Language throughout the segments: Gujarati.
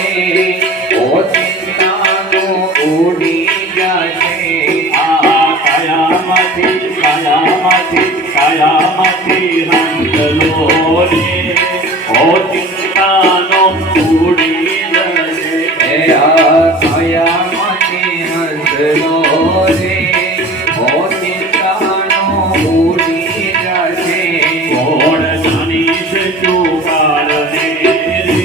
ઓ ચિંતાનો ઉડી જશે કાયામાંથી હંસલો રે ઓ ચિંતાનો ઉડી જશે કાયામાંથી હંસલો રે ઓ ચિંતાનો ઉડી જશે કોણ જાણી શક્યું કારણે રે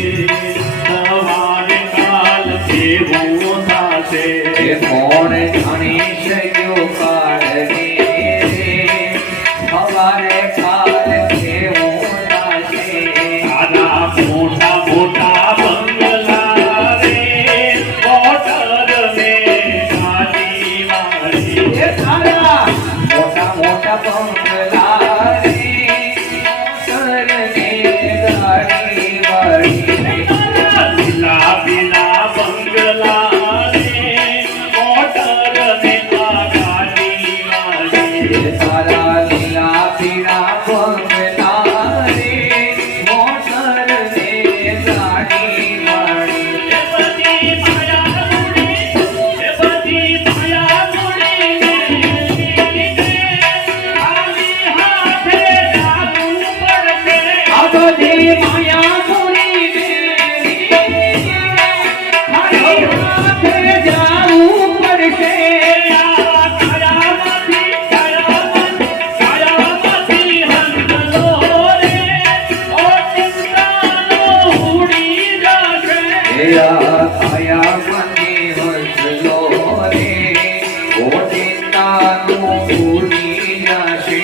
સવારે કાલ કેવું થશે કોણ જાણી શક્યું કારણે સવારે કાલ કેવું થશે આના મોટા મોટા બંગલા રે મોટર મે ગાડી વાળી મોટા મોટા બંગલા રે મોટરને ગાડી વાળી લીલા પીલા બંગલા રે મોટર મે ગાડી વાળી તારા લીલા પીળા બંગલા રે મોટરને ગાડી વાળી એ બધી માયા મૂડી ખાલી હાથે જાવું પડશે આ બધી માયા પૂરીને મારી હાથે જાવું પડશે કાયામાંથી હંસલો રે ઓ ચિંતાનો ઉડી જશે કાયા મને વસલો રે ઓ ચિંતાનું ઉડી જશે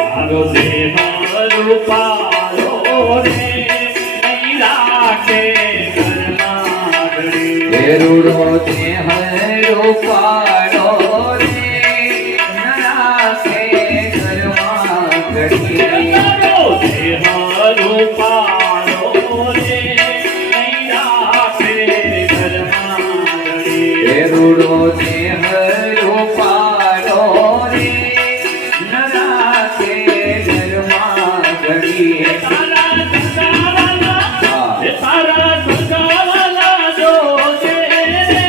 તારો દેહ રૂપાલો રે નહીં રાખે ઘરમાં ઘડી રૂડો દેહ રૂપાળો રે ન રાખે ઘરમાં ઘડી તારો દેહ રૂપાલો રે નહીં રાખે ઘરમાં ઘડી રૂડો દેહ રૂપાળો રે ન રાખે ઘરમાં ઘડી તારા સગાવાલા જો છે રે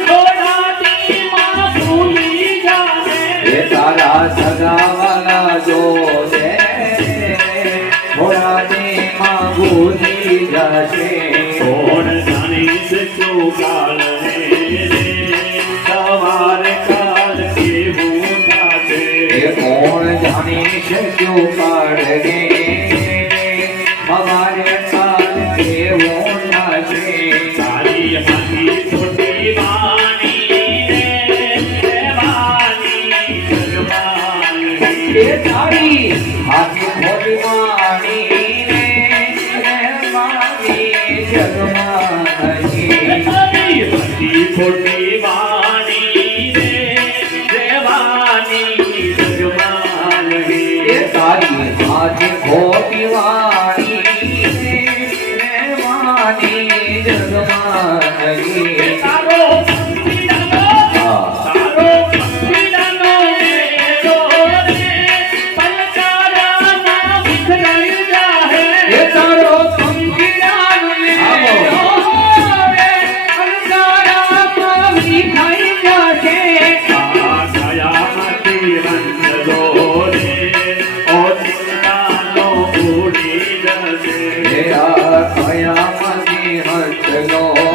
ઘોડાટીમાં ભૂલી જાને તારા સગાવાલા જો છે ઘોડાટીમાં ભૂલી જશે કોણ જાણી શક્યું કાળ રે સવારે કાલ કેવું થશે કોણ જાણી શક્યું કાઢને અમારે કાલ કેવું થશે તારી હાથી છોટી વાણી રે વાણી જગમાની તારી હાથી મોટી વાણી રે મારી જગમાં નહીં તારી હાથી છોટી વાણી રે દેવાની જગમાની તારી હાથી ખોટી વાણી રે મારી જગમાં નહીં તારો પંખીડાનો મેળો રે પલકારામાં વિખરાઈ જાહે તારો પંખીડાનો મેળો નો